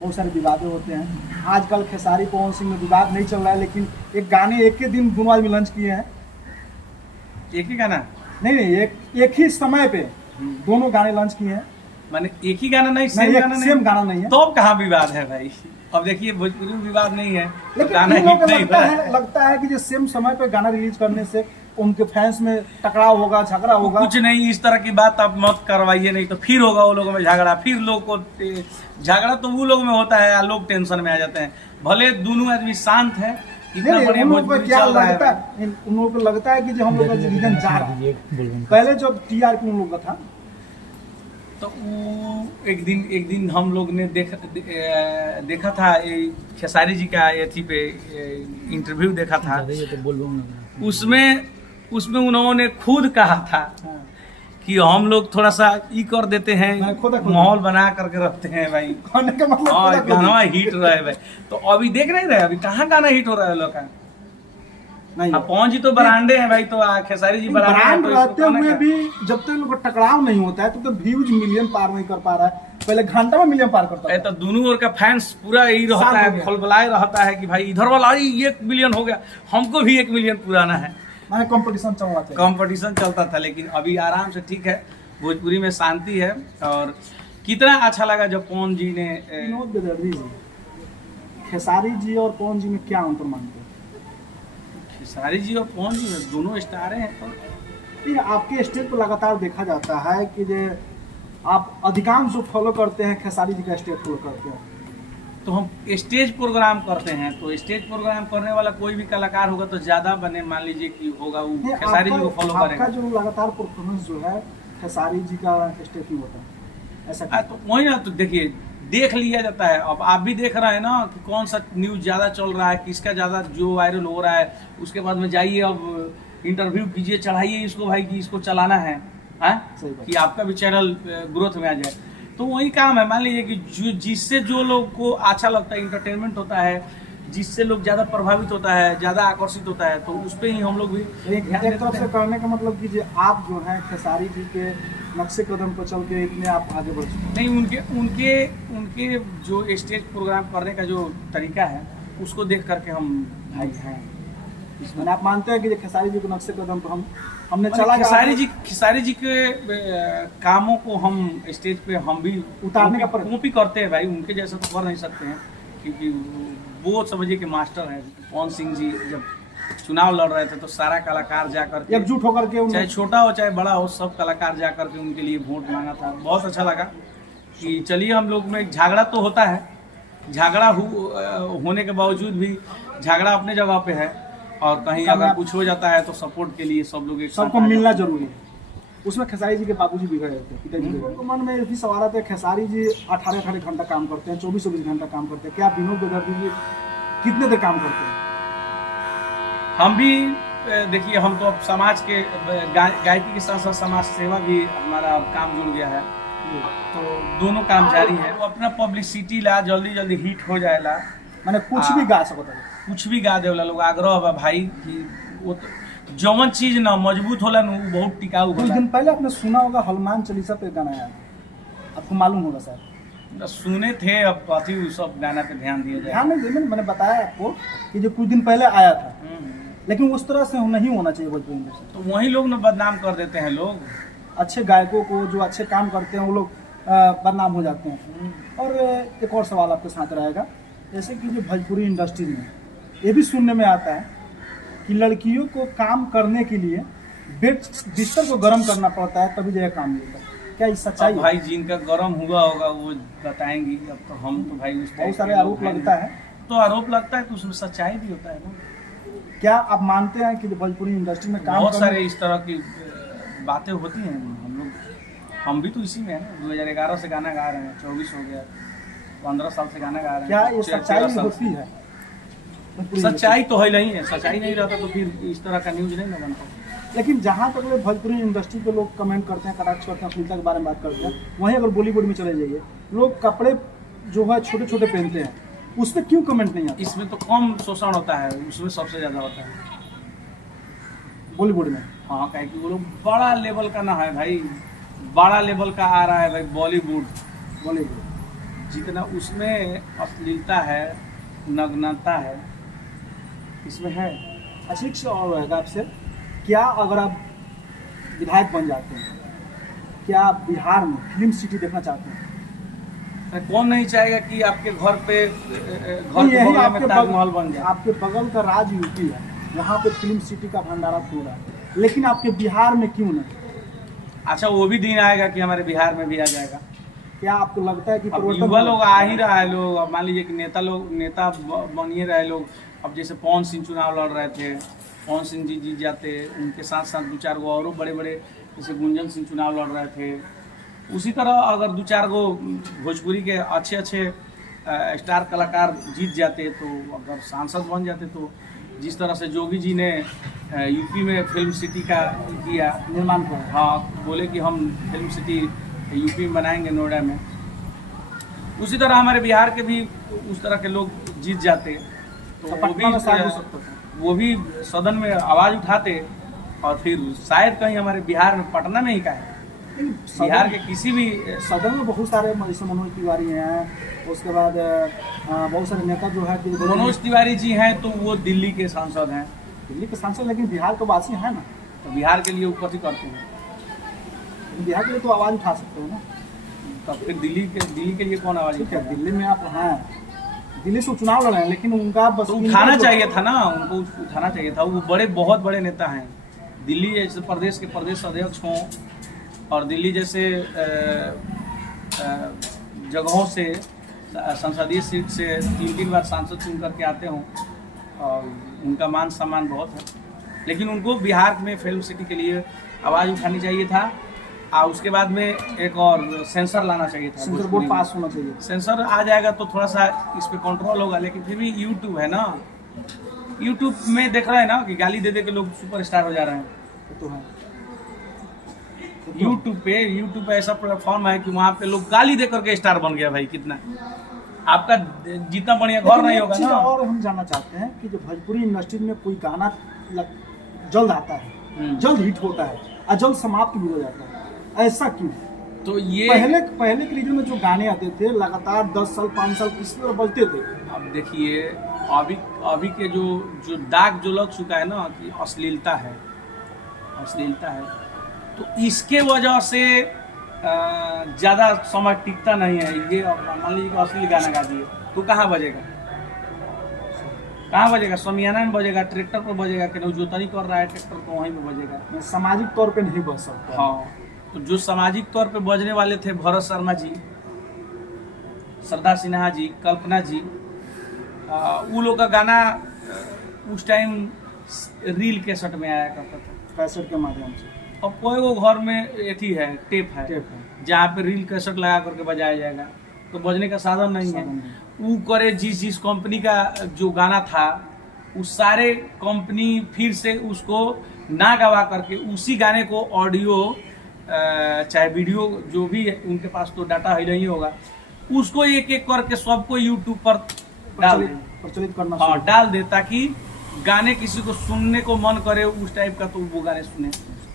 बहुत सारे विवादें होते हैं। आजकल खेसारी पवन सिंह में विवाद नहीं चल रहा है, लेकिन एक गाने एक ही दिन दोनों आदमी लॉन्च किए हैं। एक ही गाना नहीं, एक ही समय पे दोनों गाने लॉन्च किए हैं। माने एक ही गाना नहीं, सेम गाना नहीं है। तो अब कहाँ विवाद है भाई? अब देखिए भोजपुरी में विवाद नहीं है, लेकिन गाना इन लोगों हिट को नहीं लगता है कि जो सेम समय पे गाना रिलीज करने से उनके फैंस में टकराव होगा, झगड़ा होगा। कुछ नहीं, इस तरह की बात आप मत करवाइए, नहीं तो फिर होगा वो लोगों में झगड़ा। फिर लोग को झगड़ा तो वो लोग में होता है, लोग टेंशन में आ जाते हैं। भले दोनों आदमी शांत है, इतना बढ़िया भोजपुरी चल रहा है। उन लोगों को लगता है कि जो हम लोग का रीजन जा रहा है। पहले जब टीआरपी उन लोग का था तो एक दिन हम लोग ने देखा था, खेसारी जी का एथी पे इंटरव्यू देखा था। उसमें उन्होंने खुद कहा था कि हम लोग थोड़ा सा ई कर देते हैं, माहौल बना करके रखते हैं भाई। और गाना हिट रहा है भाई। तो अभी देख नहीं रहे, अभी कहाँ गाना हिट हो रहा है लोग का? नहीं, पवन जी तो ब्रांडे हैं भाई, तो खेसारी जी ब्रांड रहते हुए भी जब तक लोग टकराव नहीं होता है तो व्यूज मिलियन पार नहीं कर पा रहा है। पहले घंटा में मिलियन पार करता है। तो दोनों ओर का फैंस पूरा यही रहता है, खलबलाए रहता है कि भाई इधर वाला 1 मिलियन हो गया, हमको भी 1 मिलियन पुराना है। माने कंपटीशन चलता था। लेकिन अभी आराम से ठीक है, भोजपुरी में शांति है। और कितना अच्छा लगा जब पवन जी ने खेसारी जी और पवन जी में क्या अंतर मानते हैं? खेसारी जी और पवन जी में दोनों स्टार हैं। तो आपके स्टेज पर लगातार देखा जाता है कि आप अधिकांश जो फॉलो करते हैं खेसारी जी का स्टेज फॉलो करते हैं। तो हम स्टेज प्रोग्राम करते हैं, तो स्टेज प्रोग्राम करने वाला कोई भी कलाकार होगा तो ज्यादा बने, मान लीजिए कि होगा वो खेसारी जी को फॉलो करेगा। आपका जो लगातार परफॉर्मेंस जो है खेसारी जी का स्टेज ही होता है ऐसा? तो वही ना, तो देखिए देख लिया जाता है। अब आप भी देख रहे हैं ना कि कौन सा न्यूज ज्यादा चल रहा है, किसका ज्यादा जो वायरल हो रहा है। उसके बाद में जाइए, अब इंटरव्यू कीजिए, चढ़ाइए इसको भाई कि इसको चलाना है, कि आपका भी चैनल ग्रोथ में आ जाए। तो वही काम है। मान लीजिए कि जिससे जो लोग को अच्छा लगता है, इंटरटेनमेंट होता है, जिससे लोग ज्यादा प्रभावित होता है, ज्यादा आकर्षित होता है, तो उस पे ही हम लोग भी एक तरफ से करने का मतलब कि आप जो है खेसारी जी के नक्शे कदम पर चल के इतने आप आगे बढ़ चुके नहीं। उनके जो स्टेज प्रोग्राम करने का जो तरीका है, उसको देख करके हम भाई हैं। मैंने आप मानते हैं कि खेसारी जी के नक्शे कदम पर हमने चला, खेसारी जी के कामों को हम स्टेज पे हम भी उतारने का कॉपी करते हैं भाई। उनके जैसा तो कर नहीं सकते हैं, क्योंकि वो समझिए कि मास्टर है। पवन सिंह जी जब चुनाव लड़ रहे थे तो सारा कलाकार जाकर एकजुट होकर के, चाहे छोटा हो चाहे बड़ा हो, सब कलाकार जाकर के उनके लिए वोट मांगा था। बहुत अच्छा लगा कि चलिए हम लोग में झगड़ा तो होता है, झगड़ा होने के बावजूद भी झगड़ा अपने जगह पे है। और कहीं अगर कुछ हो जाता है तो सपोर्ट के लिए सब लोग सबको मिलना जरूरी है। उसमें खेसारी जी के बाबूजी भी गए थे, पिताजी भी गए। मन में भी सवाल आता है, खेसारी जी 18 घंटा काम करते हैं, 24 घंटा काम करते हैं, क्या विनोद बेदर्जी जी कितने देर काम करते हैं? हम भी देखिए, हम तो अब समाज के गायकी के साथ साथ समाज सेवा भी हमारा काम जुड़ गया है, तो दोनों काम जारी है। वो अपना पब्लिसिटी ला जल्दी हिट हो जाएगा। मैंने कुछ भी गा सकता है, कुछ भी गा दे वाला लोग आग्रह बा भाई कि वो तो जौन चीज ना मजबूत होला ना वो बहुत टिकाऊ होला। कुछ दिन पहले आपने सुना होगा हनुमान चालीसा पे गाना आया, आपको मालूम होगा सर? सुने थे, अब काफी सब गाना पे ध्यान दिया जाए। ध्यान नहीं दिया, मैंने बताया आपको कि जो कुछ दिन पहले आया था, लेकिन उस तरह से नहीं होना चाहिए भोजपुरी इंडस्ट्री। तो वही लोग ना बदनाम कर देते हैं। लोग अच्छे गायकों को जो अच्छे काम करते हैं वो लोग बदनाम हो जाते हैं। और एक और सवाल आपके साथ रहेगा, जैसे कि जो भोजपुरी इंडस्ट्री में ये भी सुनने में आता है कि लड़कियों को काम करने के लिए बिस्तर को गर्म करना पड़ता है तभी जगह काम मिलता है। क्या ये सच्चाई है? भाई जिनका गर्म हुआ होगा वो बताएंगे। अब तो हम तो भाई बहुत सारे आरोप लगता है, तो आरोप लगता है तो उसमें सच्चाई भी होता है ना। क्या आप मानते हैं कि भोजपुरी इंडस्ट्री में काम बहुत सारे इस तरह की बातें होती हैं? हम भी तो इसी में है ना। 2011 से गाना गा रहे हैं, 24 हो गया, 15 साल से गाना गा रहे हैं। क्या ये सच्चाई होती है? सच्चाई तो है नहीं है, सच्चाई नहीं रहता तो फिर इस तरह का न्यूज नहीं ना बनता। लेकिन जहाँ तक भोजपुरी इंडस्ट्री पे लोग कमेंट करते हैं, कटाक्ष करते हैं, अश्लीलता के बारे में बात करते हैं, वहीं अगर बॉलीवुड में चले जाइए, लोग कपड़े जो है छोटे छोटे पहनते हैं, उस पर क्यों कमेंट नहीं आता? इसमें तो कम शोषण होता है, उसमें सबसे ज्यादा होता है बॉलीवुड में। हाँ, कहे कि वो लोग बड़ा लेवल का ना है भाई, बड़ा लेवल का आ रहा है भाई बॉलीवुड। जितना उसमें अश्लीलता है, नग्नता है, इसमें है। अच्छा एक सवाल और रहेगा आपसे, क्या अगर आप विधायक बन जाते हैं, क्या आप बिहार में फिल्म सिटी देखना चाहते हैं? कौन नहीं चाहेगा कि आपके घर पे घर के यही बगल आपके में ताजमहल बन जाए। आपके बगल का राज्य यूपी है, यहाँ पे फिल्म सिटी का भंडारा खुल रहा है, लेकिन आपके बिहार में क्यों नहीं? अच्छा, वो भी दिन आएगा कि हमारे बिहार में भी आ जाएगा। क्या आपको लगता है कि अब परिवर्तन युवा होगा? लोग आ ही रहा है, लोग अब मान लीजिए कि नेता बनिए रहे लोग। अब जैसे पवन सिंह चुनाव लड़ रहे थे, पवन सिंह जी जीत जाते, उनके साथ साथ 2-4 गो और बड़े बड़े जैसे गुंजन सिंह चुनाव लड़ रहे थे। उसी तरह अगर 2-4 गो भोजपुरी के अच्छे अच्छे स्टार कलाकार जीत जाते, तो अगर सांसद बन जाते, तो जिस तरह से जोगी जी ने यूपी में फिल्म सिटी का किया निर्माण कर हाँ, बोले कि हम फिल्म सिटी यूपी में बनाएंगे, नोएडा में, उसी तरह हमारे बिहार के भी उस तरह के लोग जीत जाते, तो पटना में शायद हो सकता था। वो भी सदन में आवाज़ उठाते, और फिर शायद कहीं हमारे बिहार में, पटना में ही का है, बिहार के किसी भी सदन में बहुत सारे जैसे मनोज तिवारी हैं, उसके बाद बहुत सारे नेता जो है कि मनोज तिवारी जी हैं, तो वो दिल्ली के सांसद हैं। दिल्ली के सांसद, लेकिन बिहार के वासी हैं ना, तो बिहार के लिए वो कथी करते हैं? बिहार के लिए तो आवाज़ उठा सकते हो ना। तब फिर दिल्ली के लिए कौन आवाज़ ठीक है, उठाएगा? दिल्ली में आप हैं, दिल्ली से चुनाव लड़ रहे हैं, लेकिन उनका बस तो उठाना चाहिए था ना, उनको उठाना चाहिए था। वो बहुत बड़े नेता हैं। दिल्ली जैसे प्रदेश के प्रदेश अध्यक्ष हों, और दिल्ली जैसे जगहों से संसदीय सीट से 3 बार सांसद चुन करके आते हों, और उनका मान सम्मान बहुत है। लेकिन उनको बिहार में फिल्म सिटी के लिए आवाज़ उठानी चाहिए था, और उसके बाद में एक और सेंसर लाना चाहिए था। सेंसर बोर्ड पास होना चाहिए। सेंसर आ जाएगा तो थोड़ा सा इस पे कंट्रोल होगा, लेकिन फिर भी यूट्यूब है ना, यूट्यूब में देख रहे हैं ना कि गाली दे दे के लोग सुपरस्टार हो जा रहे हैं। तो है यूट्यूब पे ऐसा प्लेटफॉर्म है कि वहाँ पे लोग गाली दे करके स्टार बन गया। भाई कितना आपका जितना बढ़िया घर नहीं होगा ना। और हम जानना चाहते हैं कि जो भोजपुरी इंडस्ट्री में कोई गाना जल्द आता है, जल्द हिट होता है और जल्द समाप्त भी हो जाता है, ऐसा क्यों? तो ये पहले के रीजन में जो गाने आते थे लगातार 10 साल 5 साल किसी तरह बजते थे। अब देखिए अभी के जो दाग जो लग चुका है ना कि अश्लीलता है, तो इसके वजह से ज़्यादा समय टिकता नहीं है। ये मान लीजिए कि अश्लील गाना गा दिए तो कहाँ बजेगा? समियाना में बजेगा, ट्रैक्टर पर बजेगा, कि जोतनी कर रहा है ट्रैक्टर तो वहीं पर बजेगा। सामाजिक तौर पे नहीं बज सकता। हाँ, तो जो सामाजिक तौर पे बजने वाले थे भरत शर्मा जी, श्रद्धा सिन्हा जी, कल्पना जी, वो लोग का गाना उस टाइम रील कैसेट में आया करता था, कैसेट के माध्यम से। अब कोई वो घर में एथी है, टेप है जहाँ पे रील कैसेट लगा करके बजाया जाएगा, तो बजने का साधन नहीं है। वो करे जिस कंपनी का जो गाना था, उस सारे कंपनी फिर से उसको ना गवा करके उसी गाने को ऑडियो चाहे वीडियो जो भी है, उनके पास तो डाटा ही नहीं होगा, उसको एक एक करके सबको यूट्यूब पर प्रचलित करना, हाँ डाल दे, ताकि गाने किसी को सुनने को मन करे उस टाइप का, तो वो गाने सुने।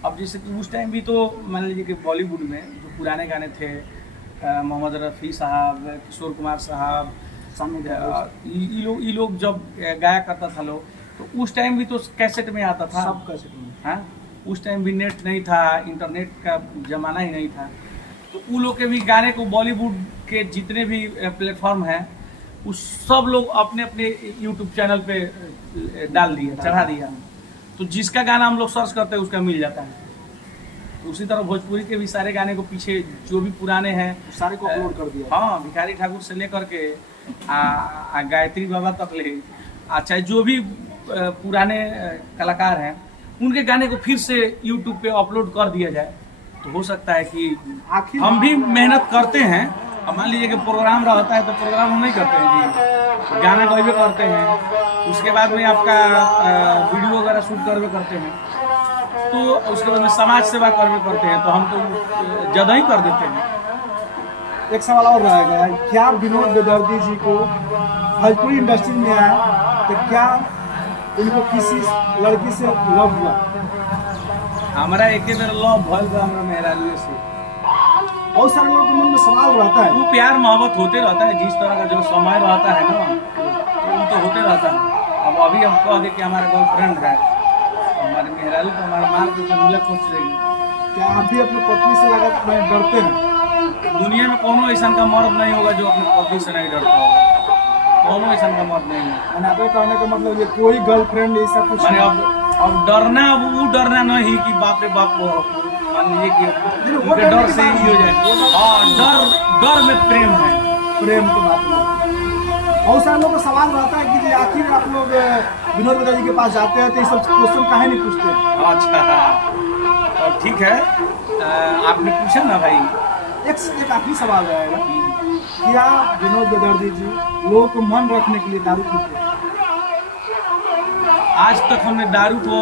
अब जैसे कि उस टाइम भी तो मान लीजिए कि बॉलीवुड में जो पुराने गाने थे, मोहम्मद रफ़ी साहब, किशोर कुमार साहब, ये लोग जब गाया करता था लोग, तो उस टाइम भी तो कैसेट में आता था, सब कैसेट में। हाँ, उस टाइम भी नेट नहीं था, इंटरनेट का ज़माना ही नहीं था, तो वो लोग के भी गाने को बॉलीवुड के जितने भी प्लेटफॉर्म हैं, उस सब लोग अपने अपने यूट्यूब चैनल पे डाल दिया, चढ़ा दिया, तो जिसका गाना हम लोग सर्च करते हैं उसका मिल जाता है। तो उसी तरह भोजपुरी के भी सारे गाने को पीछे जो भी पुराने हैं सारे को अपलोड कर दिया। हाँ, भिखारी ठाकुर से लेकर के गायत्री बाबा तक ले, अच्छा जो भी पुराने कलाकार हैं, उनके गाने को फिर से यूट्यूब पे अपलोड कर दिया जाए, तो हो सकता है कि हम भी मेहनत करते हैं। अब मान लीजिए कि प्रोग्राम रहता है तो प्रोग्राम हम नहीं करते हैं जी, गाना गावे करते हैं, उसके बाद में आपका वीडियो वगैरह शूट करवे करते हैं, तो उसके बाद में समाज सेवा करवे करते हैं, तो हम तो ज़्यादा ही कर देते हैं। एक सवाल और रहेगा, क्या विनोद बेदर्दी जी को भोजपुरी इंडस्ट्री में आया तो क्या उनको किसी लड़की से लव हुआ? हमारा एक बेर लव भल बा हमरा मेहरारू से। बहुत सारे लोगों के मन में सवाल रहता है। वो प्यार मोहब्बत होते रहता है, जिस तरह का जो समय रहता है ना वो तो होते रहता है। अब अभी हम कह दे कि हमारा गर्लफ्रेंड है, हमारे मेहरारू को हमारे मार के मिला कुछ रहेगी। क्या आप भी अपनी पत्नी से लगा डरते हैं? दुनिया में कोनो ऐसा का मर्द नहीं होगा जो अपने पति से नहीं डरता होगा, कोनो ऐसा का मर्द नहीं है। मैंने आपके कहने का मतलब ये कोई गर्लफ्रेंड ऐसा कुछ माने नहीं। अब डरना, अब वो डरना नहीं कि बाप रे बाप को मान लीजिए कि उनके डर से ही हो जाए। हाँ, डर में प्रेम है, प्रेम की बात नहीं। बहुत सारे लोगों को सवाल रहता है कि आखिर आप लोग विनोद बेदर्दी जी के पास जाते हैं तो ये सब क्वेश्चन काहे नहीं पूछते हैं? अच्छा, तो ठीक है, आपने पूछा ना भाई। एक आखिरी सवाल रहेगा, क्या विनोद बेदर्दी जी लोगों को मन रखने के लिए दारू पीते हैं? आज तक हमने दारू को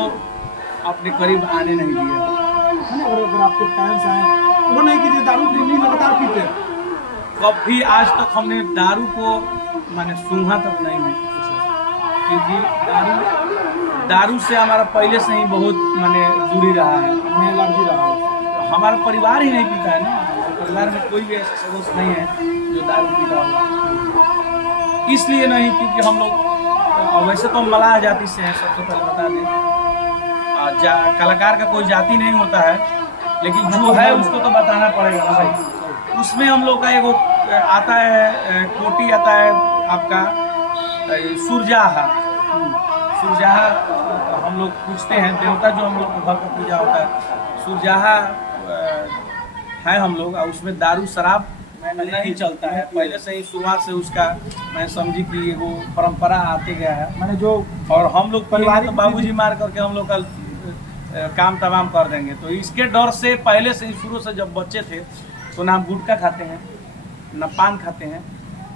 अपने करीब आने नहीं दिया। अगर आपके फैंस हैं वो नहीं कि दारू प्रेमी लगातार पीते हैं, कभी आज तक हमने दारू को माने सूंघा तक नहीं है, क्योंकि दारू से हमारा पहले से ही बहुत माने दूरी रहा है। हमें एलर्जी रहा है। हमारा परिवार ही नहीं पीता है ना, हमारे परिवार में कोई भी ऐसा सदस्य नहीं है जो दारू पीता हो। इसलिए नहीं क्योंकि हम लोग वैसे तो मलाह जाति से हैं, सबसे पहले बता दें। कलाकार का कोई जाति नहीं होता है, लेकिन जो है उसको तो बताना पड़ेगा ना भाई। उसमें हम लोग का एगो आता है, कोटि आता है आपका सुरजाहा। सुरजाहा हम लोग पूछते हैं, देवता जो हम लोग को घर का पूजा होता है, सुरजाहा है हम लोग, और उसमें दारू शराब नहीं चलता है। पहले से ही शुरुआत से उसका मैं समझी कि वो परंपरा आते गया है। मैंने जो और हम लोग परिवार तो बाबूजी मार करके हम लोग का काम तमाम कर देंगे, तो इसके डर से पहले से ही शुरू से जब बच्चे थे तो ना हम गुटखा खाते हैं ना पान खाते हैं।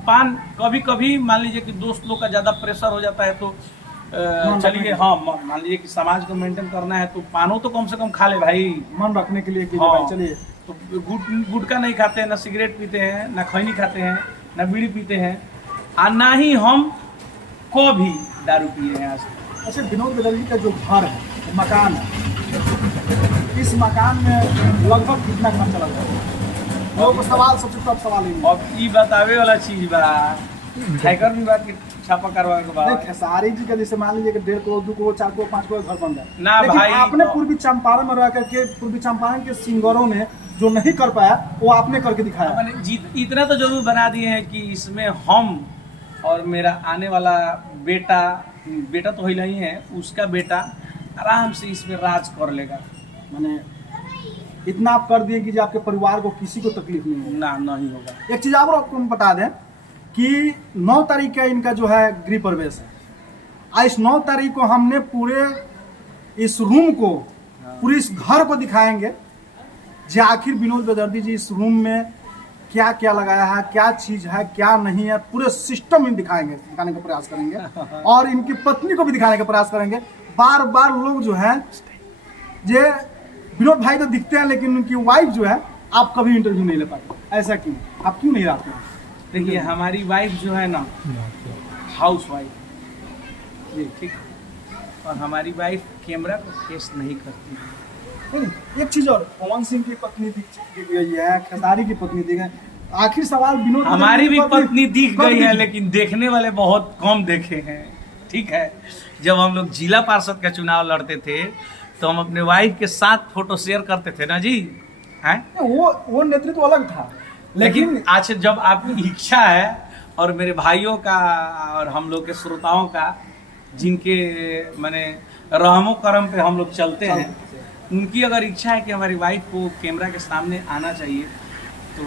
पान कभी कभी मान लीजिए कि दोस्त लोग का ज़्यादा प्रेशर हो जाता है तो चलिए, हाँ मान लीजिए कि समाज को मेंटेन करना है तो पानो तो कम से कम खा ले भाई, मन रखने के लिए कि हाँ। भाई चलिए, तो गुटखा नहीं खाते हैं, ना सिगरेट पीते हैं, ना खैनी खाते हैं, ना बीड़ी पीते हैं, और ना ही हम को भी दारू पिए हैं आज तक। अच्छा, विनोद बेदर्दी का जो घर है, मकान है, इस मकान में लगभग कितना खर्चा लग रहा है? लोगों को सवाल, सबसे टॉप सवाल है। अब ये बतावे वाला चीज बा, हैकर विभाग के छापा करवाए के बाद खेसारी जी का जैसे मान लीजिए कि 1.5 करोड़ 2 करोड़ 4 करोड़ 5 करोड़ घर बन जाए ना भाई, आपने पूर्वी चंपारण में रह करके पूर्वी चंपारण के सिंगरों ने जो नहीं कर पाया वो आपने करके दिखाया। मैंने इतना तो जरूर बना दिए हैं कि इसमें हम और मेरा आने वाला बेटा तो ही नहीं है, उसका बेटा आराम से इसमें राज कर लेगा। मैंने इतना आप कर दिए कि जो आपके परिवार को किसी को तकलीफ नहीं होगी। ना नहीं होगा। एक चीज़ और आपको हम बता दें कि 9 तारीख का इनका जो है गृह प्रवेश है। इस 9 तारीख को हमने पूरे इस रूम को, पूरे इस घर को दिखाएंगे जो आखिर विनोद बेदर्दी जी इस रूम में क्या क्या लगाया है, क्या चीज़ है, क्या नहीं है, पूरे सिस्टम इन दिखाने का प्रयास करेंगे और इनकी पत्नी को भी दिखाने का प्रयास करेंगे। बार बार लोग जो है जे विनोद भाई तो दिखते हैं लेकिन उनकी वाइफ जो है आप कभी इंटरव्यू नहीं ले पाते, ऐसा क्यों? आप क्यों नहीं आते? देखिए, हमारी वाइफ जो है ना, हाउस वाइफ जी, ठीक, और हमारी वाइफ कैमरा को फेस नहीं करती है। एक चीज और, पवन सिंह की पत्नी दिख गई है, खेसारी की पत्नी दिख गई। आखिर सवाल विनोद, हमारी भी पत्नी दिख गई है, लेकिन देखने वाले बहुत कम देखे हैं। ठीक है, जब हम लोग जिला पार्षद का चुनाव लड़ते थे तो हम अपने वाइफ के साथ फोटो शेयर करते थे ना जी, हैं? वो नेतृत्व अलग था, लेकिन आज जब आपकी इच्छा है और मेरे भाइयों का और हम लोग के श्रोताओं का, जिनके माने रहमो करम पे हम लोग चलते हैं, उनकी अगर इच्छा है कि हमारी वाइफ को कैमरा के सामने आना चाहिए तो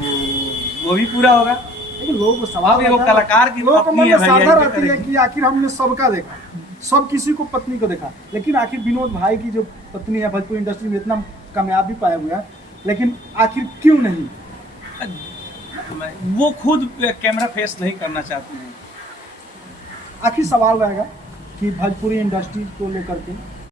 वो भी पूरा होगा। लेकिन लोगों को सवाल, वो कलाकार की पत्नी है भैया, रहती है कि आखिर हमने सबका देखा, सब किसी को पत्नी को देखा, लेकिन आखिर विनोद भाई की जो पत्नी है भोजपुरी इंडस्ट्री में इतना कामयाबी पाया हुआ है, लेकिन आखिर क्यों नहीं? वो खुद कैमरा फेस नहीं करना चाहते हैं। आखिर सवाल रहेगा कि भोजपुरी इंडस्ट्री को लेकर के